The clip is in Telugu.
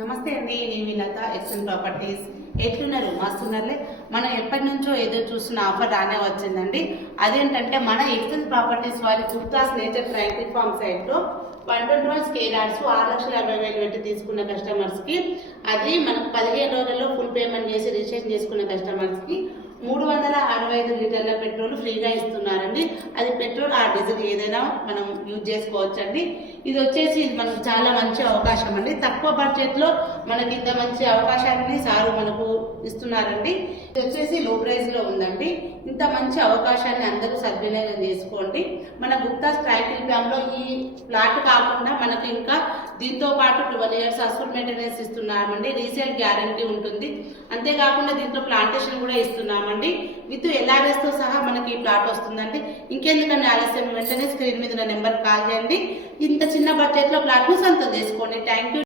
నమస్తే అండి, నేను మీ లత ఎక్సెన్ ప్రాపర్టీస్. ఎట్లున్నారు? మస్తున్నారులే. మనం ఎప్పటి నుంచో ఏదో చూస్తున్న ఆఫర్ రానే వచ్చిందండి. అదేంటంటే మన ఎక్సెన్ ప్రాపర్టీస్ వారి Gupta's nature tranquil farm site లో 121 స్కేర్ యార్డ్స్ 6,60,000 పెట్టి తీసుకున్న కస్టమర్స్ కి, అది మనకు 15 రోజుల్లో ఫుల్ పేమెంట్ చేసి రిజిస్ట్రేషన్ చేసుకున్న కస్టమర్స్ కి 365 లీటర్ల పెట్రోల్ ఫ్రీగా ఇస్తున్నారండి. అది పెట్రోల్ ఆ డీజిల్ ఏదైనా మనం యూజ్ చేసుకోవచ్చండి. ఇది వచ్చేసి మనకు చాలా మంచి అవకాశం అండి. తక్కువ బడ్జెట్ లో మనకి ఇంత మంచి అవకాశాన్ని సారు మనకు ఇస్తున్నారండి. ఇది వచ్చేసి లో ప్రైస్ లో ఉందండి. ఇంత మంచి అవకాశాన్ని అందరూ సద్వినియోగం చేసుకోండి. మన గుప్తాస్ ట్రాంక్విల్ ఫార్మ్ లో ఈ ప్లాట్ కాకుండా మనకు ఇంకా దీంతో పాటు 12 years అసలు మెయింటెనెన్స్ ఇస్తున్నామండి. రీసేల్ గ్యారంటీ ఉంటుంది. అంతేకాకుండా దీంట్లో ప్లాంటేషన్ కూడా ఇస్తున్నామండి. విత్ LRS తో సహా మనకి ఈ ప్లాట్ వస్తుందండి. ఇంకెందుకని ఆలస్యం, వెంటనే స్క్రీన్ మీద నెంబర్ కాల్ చేయండి. ఇంత చిన్న బడ్జెట్ లో ప్లాట్ ను సొంతం చేసుకోండి. Thank you.